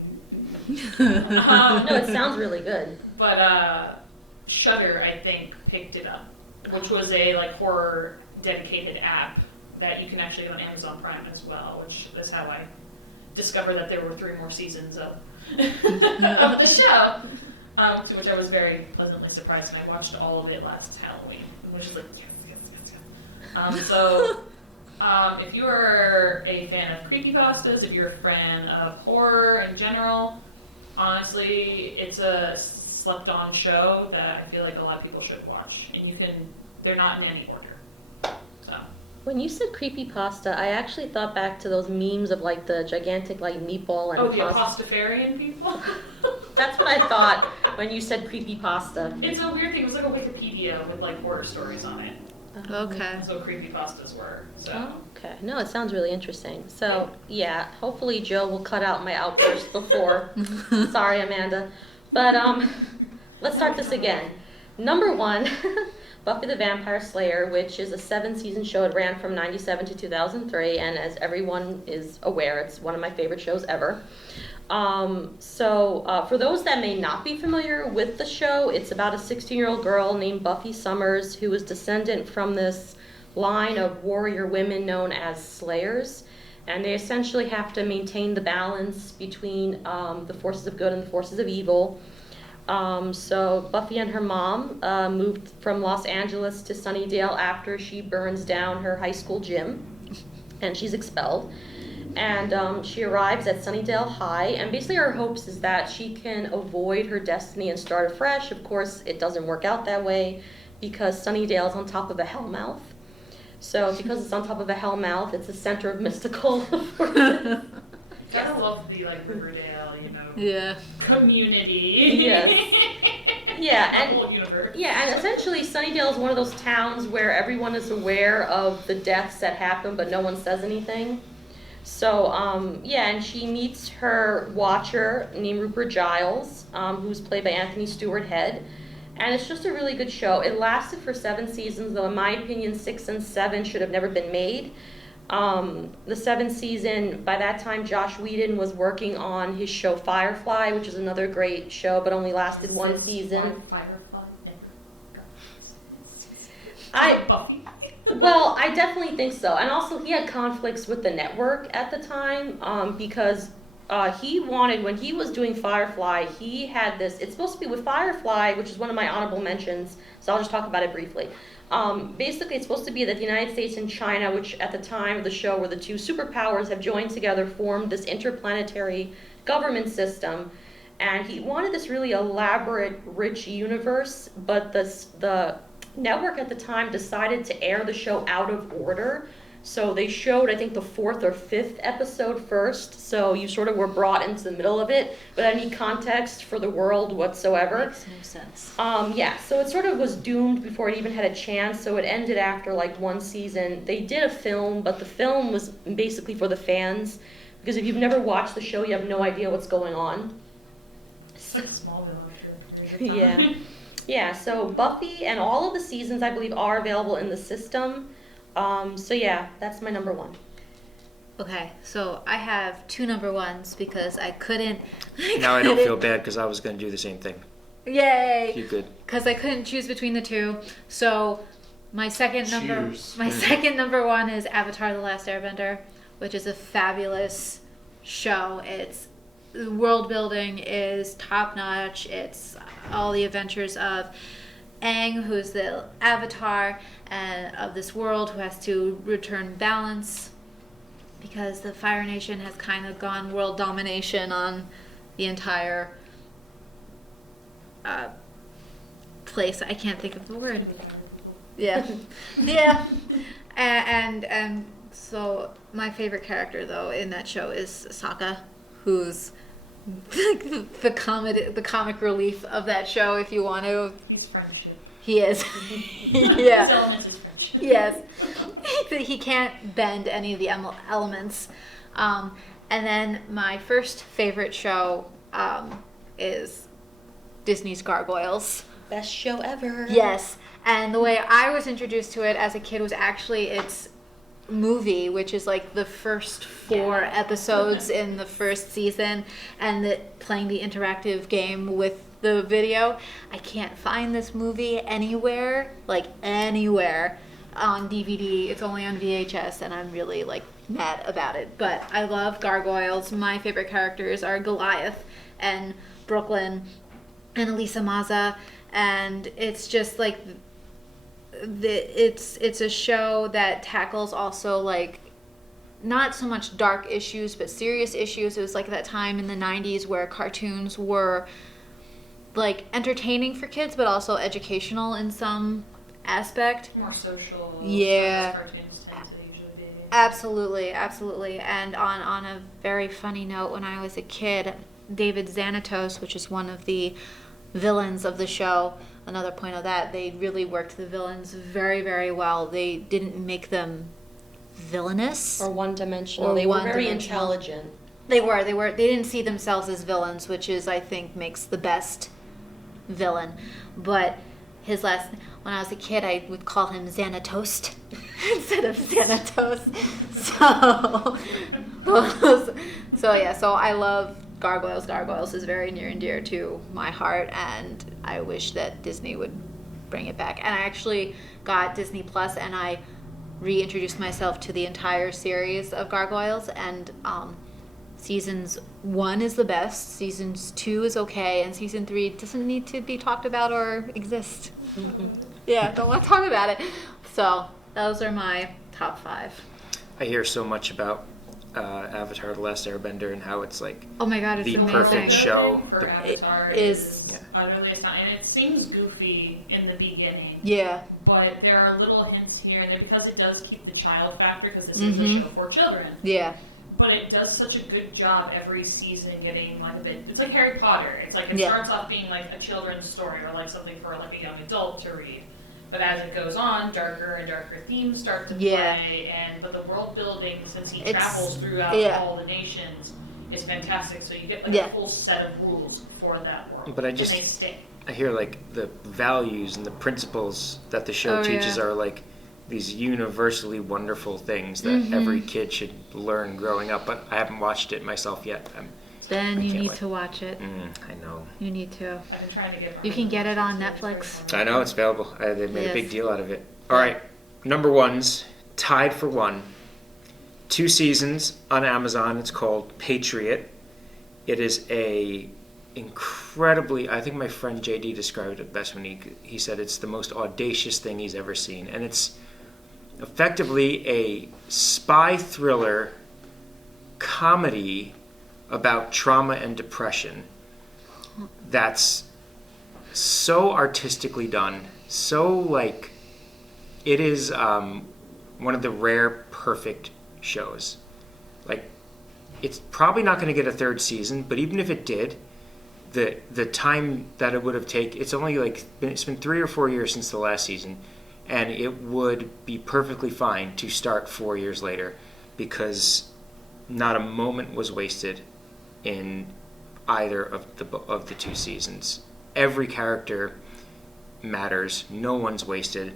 no, it sounds really good. But Shudder, I think, picked it up, which was a like horror dedicated app that you can actually get on Amazon Prime as well, which is how I discovered that there were 3 more seasons of the show, to which I was very pleasantly surprised, and I watched all of it last Halloween, which is like, yes. If you are a fan of creepypastas, if you're a fan of horror in general, honestly, it's a slept-on show that I feel like a lot of people should watch. And they're not in any order. So. When you said creepypasta, I actually thought back to those memes of like the gigantic like meatball and the pastafarian people? That's what I thought when you said creepypasta. It's a weird thing. It was like a Wikipedia with like horror stories on it. Okay. That's what creepypastas were. So. Okay. No, it sounds really interesting. So, yeah, hopefully Joe will cut out my outburst before. Sorry, Amanda. But let's start this again. Number 1, Buffy the Vampire Slayer, which is a 7-season show. It ran from 1997 to 2003, and as everyone is aware, it's one of my favorite shows ever. For those that may not be familiar with the show, it's about a 16-year-old girl named Buffy Summers who is descendant from this line of warrior women known as Slayers, and they essentially have to maintain the balance between the forces of good and the forces of evil. So Buffy and her mom moved from Los Angeles to Sunnydale after she burns down her high school gym, and she's expelled. And she arrives at Sunnydale High, and basically her hopes is that she can avoid her destiny and start afresh. Of course, it doesn't work out that way because Sunnydale is on top of a hellmouth. So because it's on top of a hellmouth, it's a center of mystical forces. Gotta love the like Riverdale, community. Yes. Yeah, the and whole universe. Yeah, and essentially Sunnydale is one of those towns where everyone is aware of the deaths that happen, but no one says anything. So, and she meets her watcher named Rupert Giles, who's played by Anthony Stewart Head. And it's just a really good show. It lasted for 7 seasons, though in my opinion 6 and 7 should have never been made. The 7th season, by that time Josh Whedon was working on his show Firefly, which is another great show, but only lasted 1 season. Buffy. Well, I definitely think so. And also he had conflicts with the network at the time because he wanted, when he was doing Firefly, he had this, it's supposed to be with Firefly, which is one of my honorable mentions, so I'll just talk about it briefly. Basically, it's supposed to be that the United States and China, which at the time of the show were the two superpowers, have joined together, formed this interplanetary government system, and he wanted this really elaborate, rich universe, but the network at the time decided to air the show out of order. So they showed, I think, the 4th or 5th episode first, so you sort of were brought into the middle of it without any context for the world whatsoever. Makes no sense. Yeah, so it sort of was doomed before it even had a chance, so it ended after like one season. They did a film, but the film was basically for the fans, because if you've never watched the show, you have no idea what's going on. It's like Smallville, I feel like. Yeah. Yeah, so Buffy and all of the seasons, I believe, are available in the system. So yeah, that's my number 1. Okay, so I have 2 number 1s because I couldn't. Now I don't feel bad because I was going to do the same thing. Yay! You could. Because I couldn't choose between the 2. So my second number, Cheers. my second number 1 is Avatar: The Last Airbender, which is a fabulous show. It's world building is top notch. It's all the adventures of Aang, who's the avatar and of this world, who has to return balance because the Fire Nation has kind of gone world domination on the entire place. I can't think of the word. Yeah, yeah, and so my favorite character though in that show is Sokka, who's the comic relief of that show. If you want to, He's friendship. he is. His Yeah. element is friendship. Yes. He can't bend any of the elements. And then my first favorite show is Disney's Gargoyles. Best show ever. Yes. And the way I was introduced to it as a kid was actually its movie, which is like the first 4 episodes in the first season, and playing the interactive game with the video. I can't find this movie anywhere, like anywhere on DVD. It's only on VHS, and I'm really like mad about it. But I love Gargoyles. My favorite characters are Goliath and Brooklyn and Elisa Maza, and it's just like it's a show that tackles also like not so much dark issues but serious issues. It was like that time in the 90s where cartoons were like entertaining for kids but also educational in some aspect. More social. Yeah. Cartoons tend to usually be. Absolutely. And on a very funny note, when I was a kid, David Xanatos, which is one of the villains of the show, another point of that, they really worked the villains very, very well. They didn't make them villainous Or one-dimensional. Or They were very one-dimensional. intelligent. They didn't see themselves as villains, which is, I think, makes the best villain. But his last, when I was a kid, I would call him Xanatoast instead of Xanatos. So I love Gargoyles. Gargoyles is very near and dear to my heart, and I wish that Disney would bring it back. And I actually got Disney Plus, and I reintroduced myself to the entire series of Gargoyles, and seasons 1 is the best, seasons 2 is okay, and season 3 doesn't need to be talked about or exist. Yeah, don't want to talk about it. So those are my top 5. I hear so much about Avatar: The Last Airbender and how it's like Oh my god, it's the amazing. perfect show. For The- Avatar It is- is utterly astounding. And it seems goofy in the beginning, Yeah. but there are little hints here and there because it does keep the child factor because this is a show for children. Yeah. But it does such a good job every season getting like a bit. It's like Harry Potter. It's like it Yeah. starts off being like a children's story or like something for like a young adult to read. But as it goes on, darker and darker themes start to Yeah. play, but the world building, since he It's- travels throughout yeah. all the nations, is fantastic. So you get like Yeah. a full set of rules for that world, But I and just- they stay. I hear like the values and the principles that the show Oh, teaches yeah. are like these universally wonderful things that every kid should learn growing up. But I haven't watched it myself yet. Then I you can't need wait. to watch it. I know. You need to. I've been trying to get. You can get it on It's very Netflix. fun. I know it's available. They made a big Yes. deal out of it. All right, number 1's tied for 1. 2 seasons on Amazon. It's called Patriot. It is a incredibly, I think my friend JD described it best when he said it's the most audacious thing he's ever seen. And it's effectively a spy thriller comedy about trauma and depression that's so artistically done, so like it is one of the rare perfect shows. Like, it's probably not going to get a third season, but even if it did, the time that it would have taken, it's only like it's been 3 or 4 years since the last season, and it would be perfectly fine to start 4 years later, because not a moment was wasted in either of the 2 seasons. Every character matters. No one's wasted.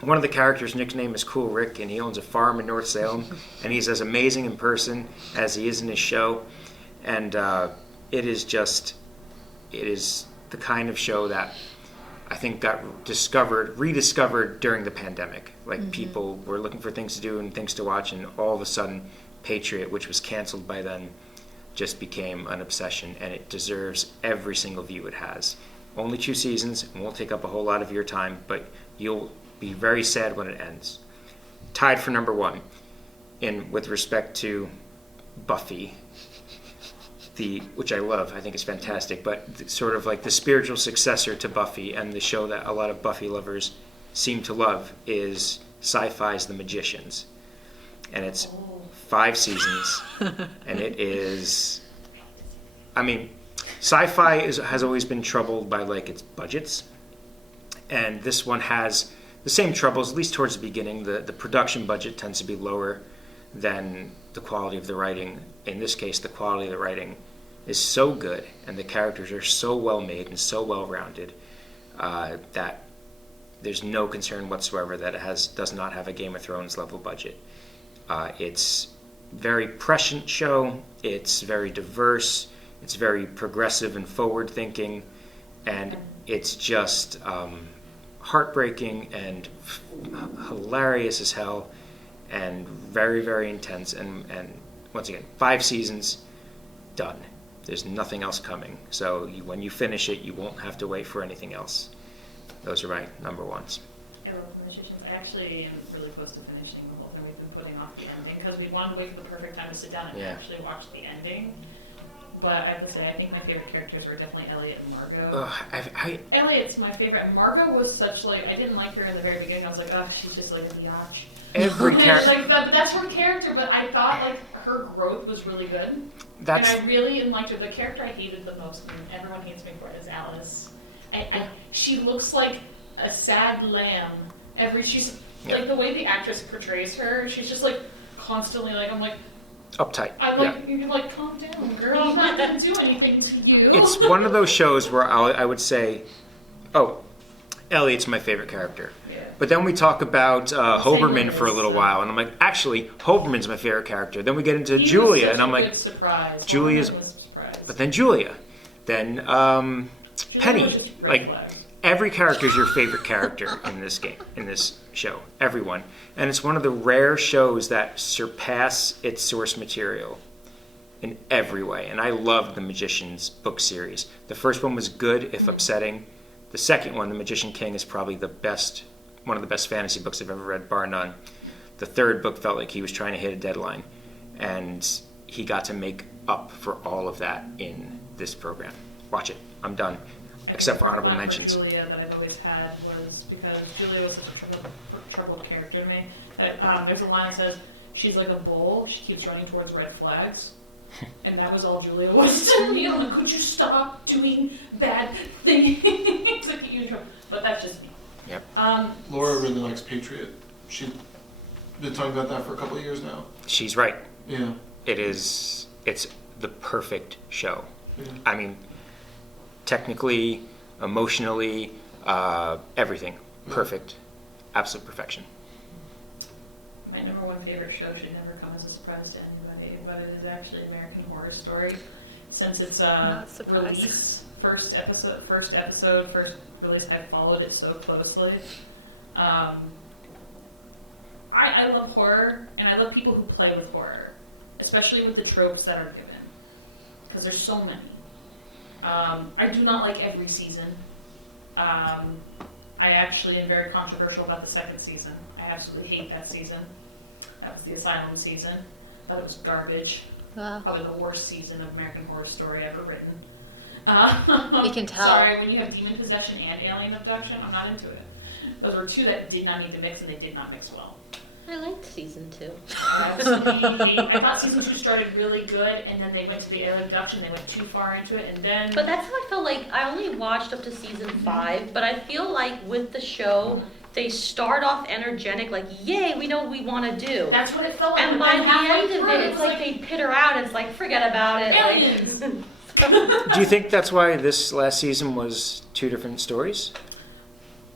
One of the characters' nickname is Cool Rick, and he owns a farm in North Salem, and he's as amazing in person as he is in his show. And it is the kind of show that I think got rediscovered during the pandemic. Like, people were looking for things to do and things to watch, and all of a sudden, Patriot, which was canceled by then, just became an obsession, and it deserves every single view it has. Only 2 seasons, and won't take up a whole lot of your time, but you'll be very sad when it ends. Tied for number 1 with respect to Buffy, which I love, I think is fantastic, but sort of like the spiritual successor to Buffy, and the show that a lot of Buffy lovers seem to love, is Sci-Fi's The Magicians. And it's 5 seasons, and it is, I mean, Sci-Fi has always been troubled by like its budgets, and this one has the same troubles, at least towards the beginning. The production budget tends to be lower than the quality of the writing. In this case, the quality of the writing is so good, and the characters are so well made and so well rounded that there's no concern whatsoever that it does not have a Game of Thrones level budget. It's very prescient show. It's very diverse. It's very progressive and forward thinking, and it's just heartbreaking and hilarious as hell, and very, very intense. And once again, 5 seasons, done. There's nothing else coming. So when you finish it, you won't have to wait for anything else. Those are my number 1s. I love The Magicians. I actually am really close to finishing the whole thing. We've been putting off the ending because we wanted to wait for the perfect time to sit down and actually watch the ending. But I have to say, I think my favorite characters were definitely Elliot and Margot. Elliot's my favorite. Margot was such, like, I didn't like her in the very beginning. I was like, oh, she's just like a biatch. Every character. Like, but that's her character, but I thought, like, her growth was really good. And I really liked her. The character I hated the most, and everyone hates me for it, is Alice. She looks like a sad lamb. Like, the way the actress portrays her, she's just, like, constantly, like, I'm like, uptight. I'm like, you're like, calm down, girl. I'm not going to do anything to you. It's one of those shows where I would say, oh, Elliot's my favorite character. Yeah. But then we talk about Hoberman for a little while, and I'm like, actually, Hoberman's my favorite character. Then we get into Julia, and I'm like, Julia's. But then Julia, then Penny. Like, every character is your favorite character in this show. Everyone. And it's one of the rare shows that surpass its source material in every way. And I loved The Magicians book series. The first one was good, if upsetting. The second one, The Magician King, is probably one of the best fantasy books I've ever read, bar none. The third book felt like he was trying to hit a deadline. And he got to make up for all of that in this program. Watch it. I'm done. Except for honorable mentions. Julia that I've always had was because Julia was such a troubled character to me. There's a line that says, she's like a bull, she keeps running towards red flags. And that was all Julia was to me. I'm like, could you stop doing bad things to get you in trouble? But that's just me. Yep. Laura really likes Patriot. She's been talking about that for a couple of years now. She's right. Yeah. It's the perfect show. Yeah. I mean, technically, emotionally, everything. Perfect. Absolute perfection. My number 1 favorite show should never come as a surprise to anybody, but it is actually American Horror Story. Since its release, first release, I followed it so closely. I love horror, and I love people who play with horror, especially with the tropes that are given. because there's so many. I do not like every season. I actually am very controversial about the second season. I absolutely hate that season. That was the Asylum season. I thought it was garbage. Probably the worst season of American Horror Story ever written. You can tell. Sorry, when you have demon possession and alien abduction, I'm not into it. Those were two that did not need to mix, and they did not mix well. I liked season 2. I thought season 2 started really good, and then they went to the alien abduction. They went too far into it, and then. But that's how I felt like. I only watched up to season 5, but I feel like with the show, they start off energetic, like, yay, we know what we want to do. That's what it felt like. And by the end of it, it's like they pit her out, and it's like, forget about it. Aliens! Like, Do you think that's why this last season was 2 different stories?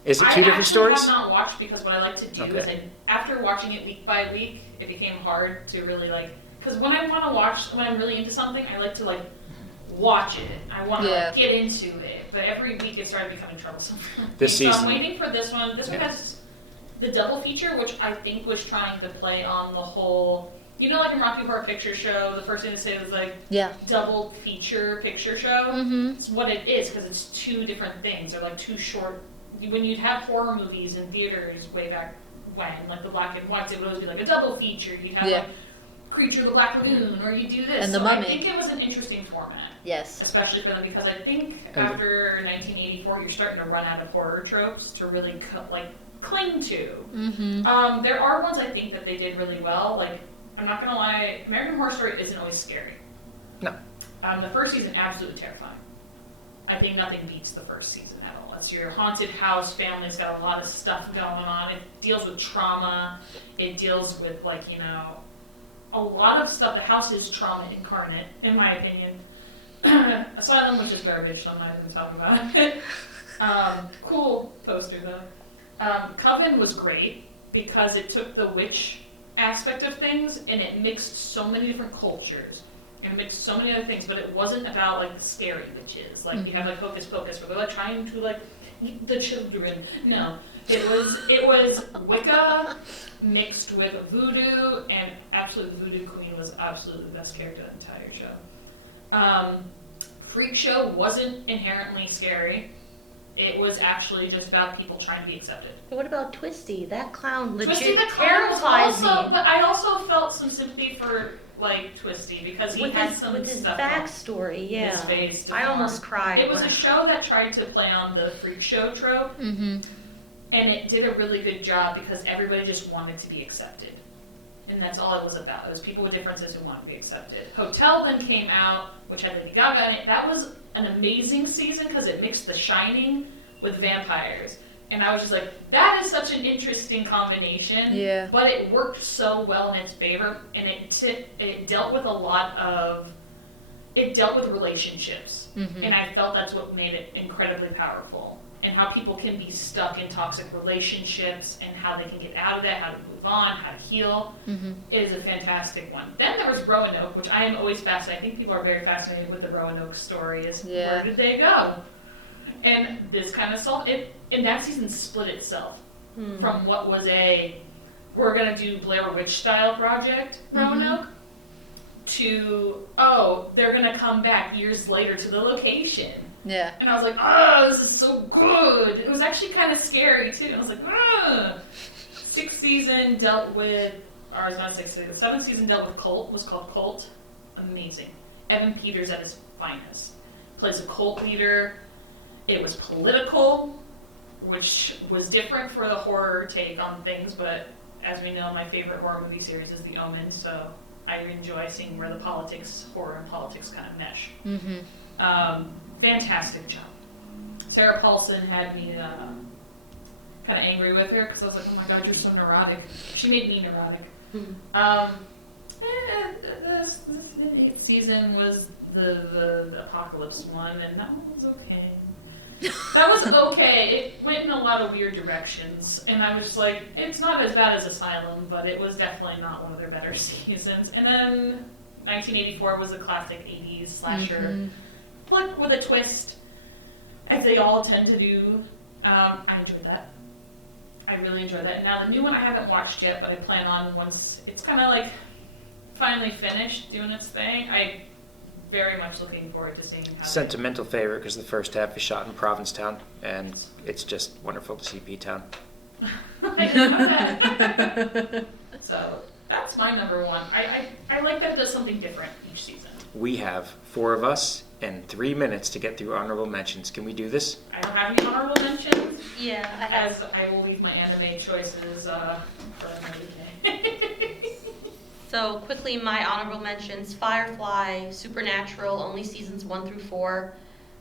Is it 2 different I stories? have not watched because what I like to do is after watching it week by week, it became hard to really like. Because when I want to watch, when I'm really into something, I like to like watch it. I want to like, get into it. But every week it started becoming troublesome. This season. So I'm waiting for this one. This one has the double feature, which I think was trying to play on the whole. You know, like in Rocky Horror Picture Show, the first thing to say was like double feature picture show. Mm-hmm. It's what it is because it's 2 different things. They're like 2 short. When you'd have horror movies in theaters way back when, like the black and whites, it would always be like a double feature. You'd have like Creature of the Black Lagoon, or you do this. And the so Mummy. I think it was an interesting format. Yes. Especially for them because I think after 1984, you're starting to run out of horror tropes to really cling to. Mm-hmm. There are ones I think that they did really well. Like I'm not gonna lie, American Horror Story isn't always scary. No. The first season absolutely terrifying. I think nothing beats the first season at all. It's your haunted house family. It's got a lot of stuff going on. It deals with trauma. It deals with, like, you know, a lot of stuff. The house is trauma incarnate, in my opinion. Asylum, which is garbage, so I'm not even talking about it. Cool poster, though. Coven was great because it took the witch aspect of things and it mixed so many different cultures. And it mixed so many other things, but it wasn't about like the scary witches. Like you have like Hocus Pocus, where they're like trying to like eat the children. No, it was Wicca mixed with voodoo, and absolutely the Voodoo Queen was absolutely the best character of the entire show. Freak Show wasn't inherently scary. It was actually just about people trying to be accepted. What about Twisty? That clown legit Twisty the clown was terrifies also, me. but I also felt some sympathy for like Twisty because he had some with his stuff backstory, yeah. his face. I almost cried. It was a show that tried to play on the freak show trope, Mm-hmm. and it did a really good job because everybody just wanted to be accepted, and that's all it was about. It was people with differences who wanted to be accepted. Hotel then came out, which had Lady Gaga in it. That was an amazing season because it mixed The Shining with vampires. And I was just like, that is such an interesting combination. Yeah. But it worked so well in its favor, and it dealt with a lot of, it dealt with relationships. Mm-hmm. And I felt that's what made it incredibly powerful. And how people can be stuck in toxic relationships and how they can get out of that, how to move on, how to heal. Mm-hmm. It is a fantastic one. Then there was Roanoke, which I am always fascinated. I think people are very fascinated with the Roanoke story. Where did they go? And this kind of solved it. And that season split itself from what was we're going to do Blair Witch style project, Roanoke, to, they're going to come back years later to the location. Yeah. And I was like, oh, this is so good. It was actually kind of scary, too. And I was like, Sixth season dealt with, or it's not sixth season, the seventh season dealt with cult, was called Cult. Amazing. Evan Peters at his finest. Plays a cult leader. It was political, which was different for the horror take on things, but as we know, my favorite horror movie series is The Omen, so I enjoy seeing where the horror and politics kind of mesh. Mm-hmm. Fantastic job. Sarah Paulson had me kind of angry with her because I was like, oh my god, you're so neurotic. She made me neurotic. This season was the apocalypse one, and that one was okay. That was okay. It went in a lot of weird directions, and I was just like, it's not as bad as Asylum, but it was definitely not one of their better seasons. And then 1984 was a classic 80s slasher, flick with a twist, as they all tend to do. I enjoyed that. I really enjoyed that. And now the new one I haven't watched yet, but I plan on once it's kind of like finally finished doing its thing. I very much looking forward to seeing how Sentimental favorite because the first half is shot in Provincetown, and it's just wonderful to see P-Town. I didn't know that. So that's my number one. I like that it does something different each season. We have 4 of us and 3 minutes to get through honorable mentions. Can we do this? I don't have any honorable mentions, Yeah. as I will leave my anime choices for another day. So quickly, my honorable mentions: Firefly, Supernatural, only seasons 1 through 4.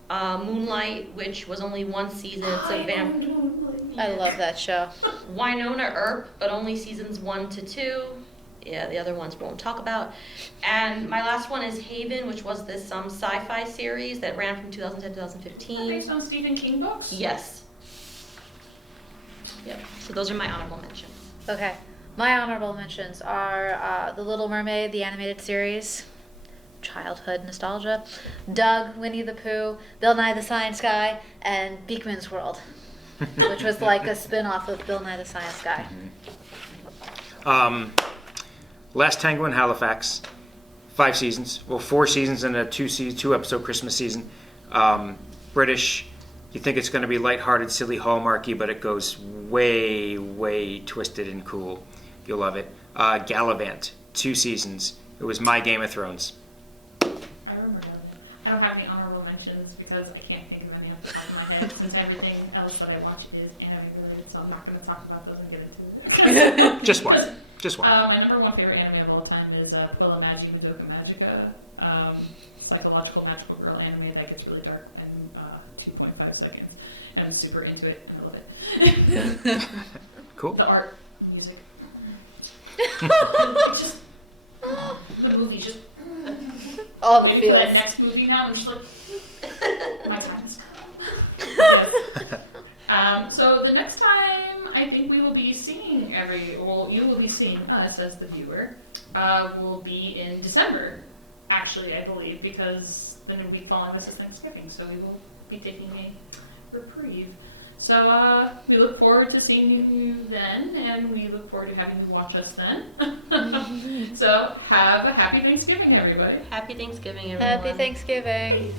Moonlight, which was only 1 season. It's a I love that show. Winona Earp, but only seasons 1 to 2. Yeah, the other ones we won't talk about. And my last one is Haven, which was this sci-fi series that ran from 2010 to 2015. Based on Stephen King books? Yes. Yep. So those are my honorable mentions. Okay. My honorable mentions are The Little Mermaid, the animated series. Childhood nostalgia. Doug, Winnie the Pooh, Bill Nye the Science Guy, and Beakman's World, which was like a spin-off of Bill Nye the Science Guy. Last Tango in Halifax, 5 seasons. Well, 4 seasons and a 2-episode Christmas season. British. You think it's going to be lighthearted, silly, hallmarky, but it goes way, way twisted and cool. You'll love it. Gallivant, 2 seasons. It was my Game of Thrones. I remember that. I don't have any honorable mentions because I can't think of any off the top of my head since everything else that I watch is anime related, so I'm not going to talk about those and get into it. Just one. Just one. My number one favorite anime of all time is Puella Magi Madoka Magica. Psychological magical girl anime that gets really dark in 2.5 seconds. And I'm super into it and I love it. Cool. The art, music. It just, the movie just. All the Maybe for that feels. next movie now, and just like, my time has come. Yeah. So the next time I think we will be seeing you will be seeing us as the viewer, will be in December, actually, I believe, because the new week following this is Thanksgiving, so we will be taking a reprieve. So we look forward to seeing you then, and we look forward to having you watch us then. So have a happy Thanksgiving, everybody. Happy Thanksgiving, everyone. Happy Thanksgiving.